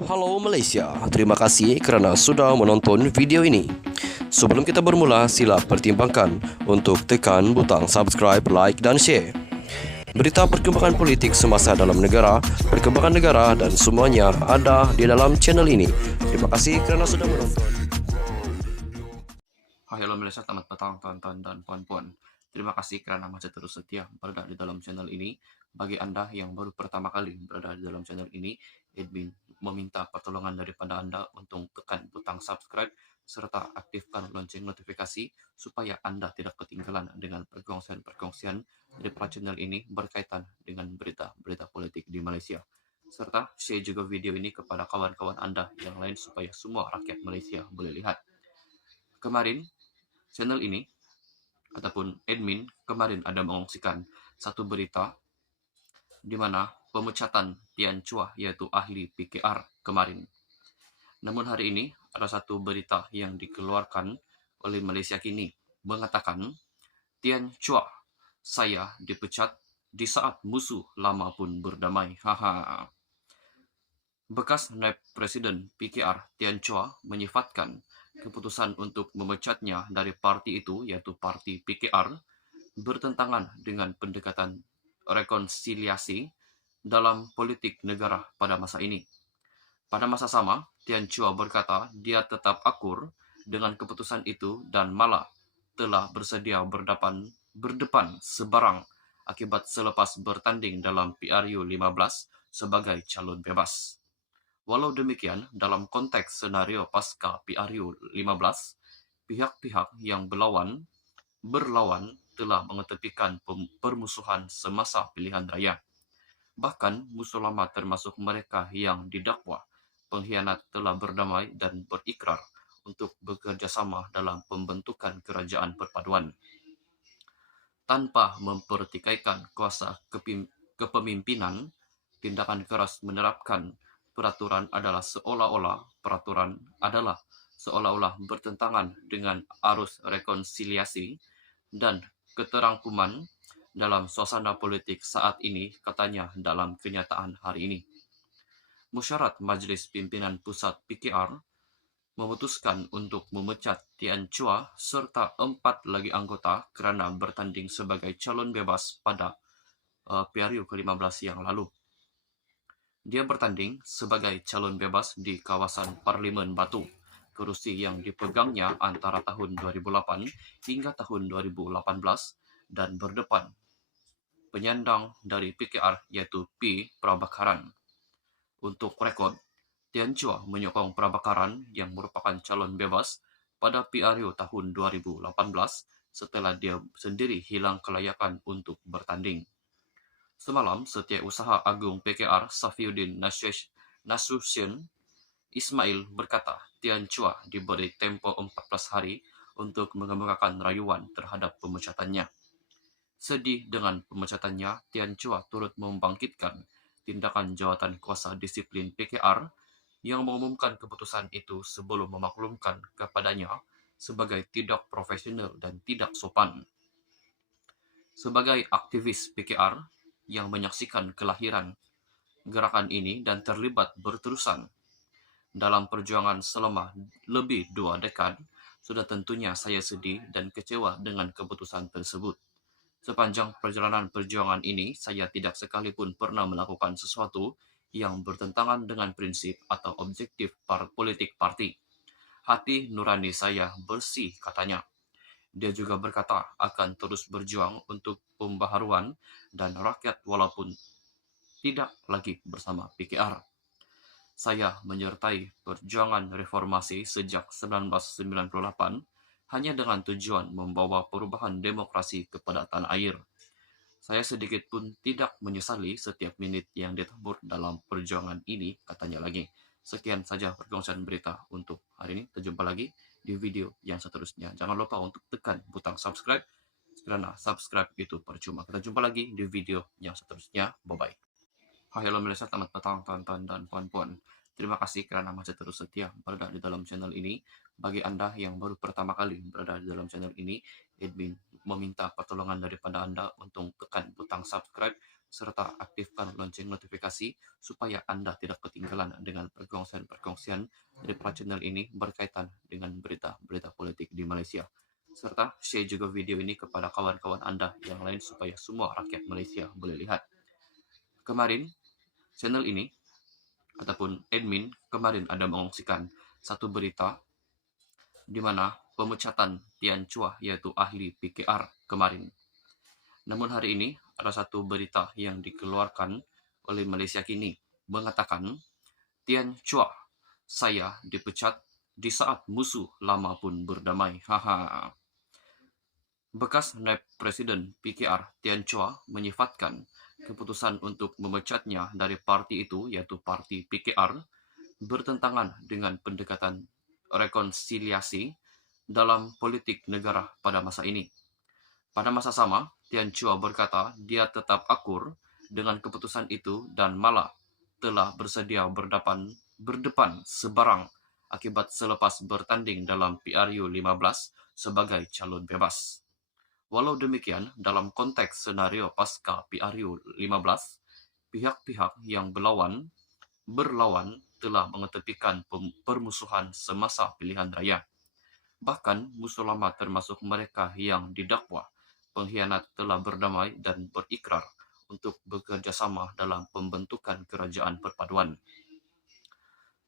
Halo Malaysia, terima kasih kerana sudah menonton video ini. Sebelum kita bermula, sila pertimbangkan untuk tekan butang subscribe, like dan share. Berita perkembangan politik semasa dalam negara, perkembangan negara dan semuanya ada di dalam channel ini. Terima kasih kerana sudah menonton. Halo Malaysia, selamat petang tuan-tuan dan puan-puan. Terima kasih kerana masih terus setia berada di dalam channel ini. Bagi anda yang baru pertama kali berada di dalam channel ini, admin meminta pertolongan daripada anda untuk tekan butang subscribe serta aktifkan lonceng notifikasi supaya anda tidak ketinggalan dengan perkongsian-perkongsian daripada channel ini berkaitan dengan berita-berita politik di Malaysia. Serta share juga video ini kepada kawan-kawan anda yang lain supaya semua rakyat Malaysia boleh lihat. Kemarin channel ini ataupun admin kemarin ada mengongsikan satu berita di mana pemecatan Tian Chua yaitu ahli PKR kemarin. Namun hari ini ada satu berita yang dikeluarkan oleh Malaysia Kini mengatakan Tian Chua, saya dipecat di saat musuh lama pun berdamai. Haha. Bekas naib Presiden PKR Tian Chua menyifatkan keputusan untuk memecatnya dari parti itu yaitu parti PKR bertentangan dengan pendekatan rekonsiliasi dalam politik negara pada masa ini. Pada masa sama, Tian Chua berkata dia tetap akur dengan keputusan itu dan malah telah bersedia berdepan sebarang akibat selepas bertanding dalam PRU 15 sebagai calon bebas. Walau demikian, dalam konteks senario pasca PRU 15, pihak-pihak yang berlawan telah mengetepikan permusuhan semasa pilihan raya. Bahkan musuh lama termasuk mereka yang didakwa pengkhianat telah berdamai dan berikrar untuk bekerjasama dalam pembentukan kerajaan perpaduan. Tanpa mempertikaikan kuasa kepemimpinan, tindakan keras menerapkan peraturan adalah seolah-olah bertentangan dengan arus rekonsiliasi dan keterangkuman dalam suasana politik saat ini, katanya dalam kenyataan hari ini. Musyarat Majlis Pimpinan Pusat PKR memutuskan untuk memecat Tian Chua serta 4 lagi anggota kerana bertanding sebagai calon bebas pada PRU ke-15 yang lalu. Dia bertanding sebagai calon bebas di kawasan Parlimen Batu, kerusi yang dipegangnya antara tahun 2008 hingga tahun 2018 dan berdepan penyandang dari PKR iaitu P. Prabakaran. Untuk rekod, Tian Chua menyokong Prabakaran yang merupakan calon bebas pada PRU tahun 2018 setelah dia sendiri hilang kelayakan untuk bertanding. Semalam, Setiausaha Agung PKR Safiuddin Nasution Ismail berkata Tian Chua diberi tempoh 14 hari untuk mengemukakan rayuan terhadap pemecatannya. Sedih dengan pemecatannya, Tian Chua turut membangkitkan tindakan jawatan kuasa disiplin PKR yang mengumumkan keputusan itu sebelum memaklumkan kepadanya sebagai tidak profesional dan tidak sopan. Sebagai aktivis PKR yang menyaksikan kelahiran gerakan ini dan terlibat berterusan dalam perjuangan selama lebih 2 dekad, sudah tentunya saya sedih dan kecewa dengan keputusan tersebut. Sepanjang perjalanan perjuangan ini, saya tidak sekalipun pernah melakukan sesuatu yang bertentangan dengan prinsip atau objektif politik parti. Hati nurani saya bersih, katanya. Dia juga berkata akan terus berjuang untuk pembaharuan dan rakyat walaupun tidak lagi bersama PKR. Saya menyertai perjuangan reformasi sejak 1998 hanya dengan tujuan membawa perubahan demokrasi kepada tanah air. Saya sedikit pun tidak menyesali setiap minit yang ditabur dalam perjuangan ini, katanya lagi. Sekian saja perkongsian berita untuk hari ini. Kita jumpa lagi di video yang seterusnya. Jangan lupa untuk tekan butang subscribe, karena subscribe itu percuma. Kita jumpa lagi di video yang seterusnya. Bye-bye. Hai, halo Malaysia, selamat petang tuan-tuan dan puan-puan. Terima kasih kerana masih terus setia berada di dalam channel ini. Bagi anda yang baru pertama kali berada di dalam channel ini, admin meminta pertolongan daripada anda untuk tekan butang subscribe serta aktifkan lonceng notifikasi supaya Anda tidak ketinggalan dengan perkongsian-perkongsian dari channel ini berkaitan dengan berita-berita politik di Malaysia. Serta share juga video ini kepada kawan-kawan Anda yang lain supaya semua rakyat Malaysia boleh lihat. Kemarin, channel ini ataupun admin kemarin ada mengongsikan satu berita di mana pemecatan Tian Chua yaitu ahli PKR kemarin. Namun hari ini ada satu berita yang dikeluarkan oleh Malaysia Kini mengatakan Tian Chua, saya dipecat di saat musuh lama pun berdamai. Haha. Bekas naib Presiden PKR Tian Chua menyifatkan keputusan untuk memecatnya dari parti itu yaitu parti PKR bertentangan dengan pendekatan rekonsiliasi dalam politik negara pada masa ini. Pada masa sama, Tian Chua berkata dia tetap akur dengan keputusan itu dan malah telah bersedia berdepan sebarang akibat selepas bertanding dalam PRU 15 sebagai calon bebas. Walau demikian, dalam konteks senario pasca PRU 15, pihak-pihak yang berlawan telah mengetepikan permusuhan semasa pilihan raya. Bahkan musuh lama termasuk mereka yang didakwa pengkhianat telah berdamai dan berikrar untuk bekerja sama dalam pembentukan kerajaan perpaduan.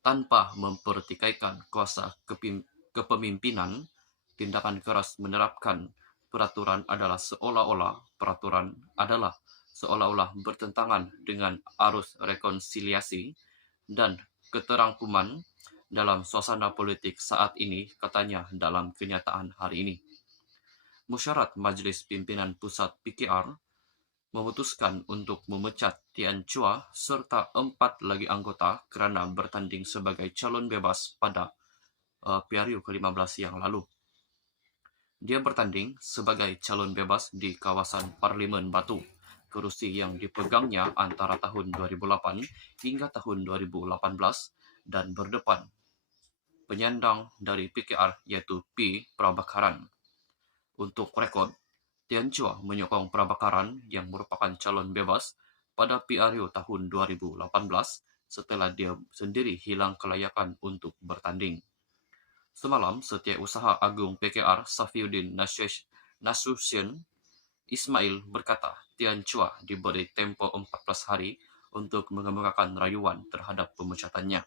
Tanpa mempertikaikan kuasa kepemimpinan, tindakan keras menerapkan peraturan adalah seolah-olah bertentangan dengan arus rekonsiliasi dan keterangkuman dalam suasana politik saat ini, katanya dalam kenyataan hari ini. Musyarat Majlis Pimpinan Pusat PKR memutuskan untuk memecat Tian Chua serta 4 lagi anggota kerana bertanding sebagai calon bebas pada PRU ke-15 yang lalu. Dia bertanding sebagai calon bebas di kawasan Parlimen Batu, kerusi yang dipegangnya antara tahun 2008 hingga tahun 2018 dan berdepan penyandang dari PKR yaitu P. Prabakaran. Untuk rekod, Tian Chua menyokong Prabakaran yang merupakan calon bebas pada PRU tahun 2018 setelah dia sendiri hilang kelayakan untuk bertanding. Semalam, Setiausaha Agung PKR Safiuddin Nasution Ismail berkata Tian Chua diberi tempoh 14 hari untuk mengemukakan rayuan terhadap pemecatannya.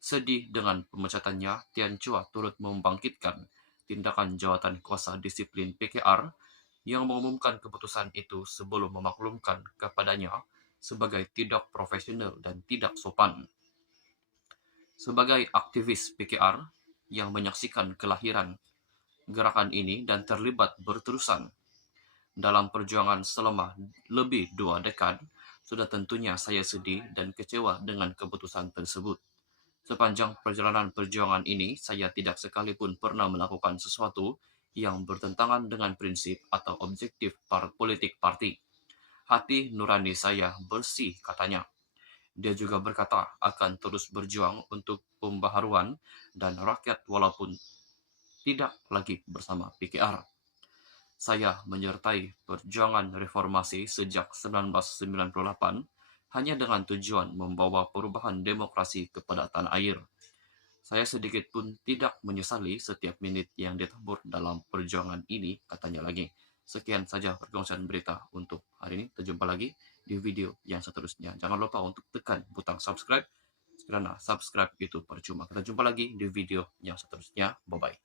Sedih dengan pemecatannya, Tian Chua turut membangkitkan tindakan Jawatan Kuasa Disiplin PKR yang mengumumkan keputusan itu sebelum memaklumkan kepadanya sebagai tidak profesional dan tidak sopan. Sebagai aktivis PKR yang menyaksikan kelahiran gerakan ini dan terlibat berterusan dalam perjuangan selama lebih 2 dekad, sudah tentunya saya sedih dan kecewa dengan keputusan tersebut. Sepanjang perjalanan perjuangan ini, saya tidak sekalipun pernah melakukan sesuatu yang bertentangan dengan prinsip atau objektif politik parti. Hati nurani saya bersih, katanya. Dia juga berkata akan terus berjuang untuk pembaharuan dan rakyat walaupun tidak lagi bersama PKR. Saya menyertai perjuangan reformasi sejak 1998 hanya dengan tujuan membawa perubahan demokrasi kepada tanah air. Saya sedikit pun tidak menyesali setiap menit yang ditabur dalam perjuangan ini, katanya lagi. Sekian saja perkongsian berita untuk hari ini. Terjumpa lagi di video yang seterusnya. Jangan lupa untuk tekan butang subscribe, karena subscribe itu percuma. Kita jumpa lagi di video yang seterusnya. Bye-bye.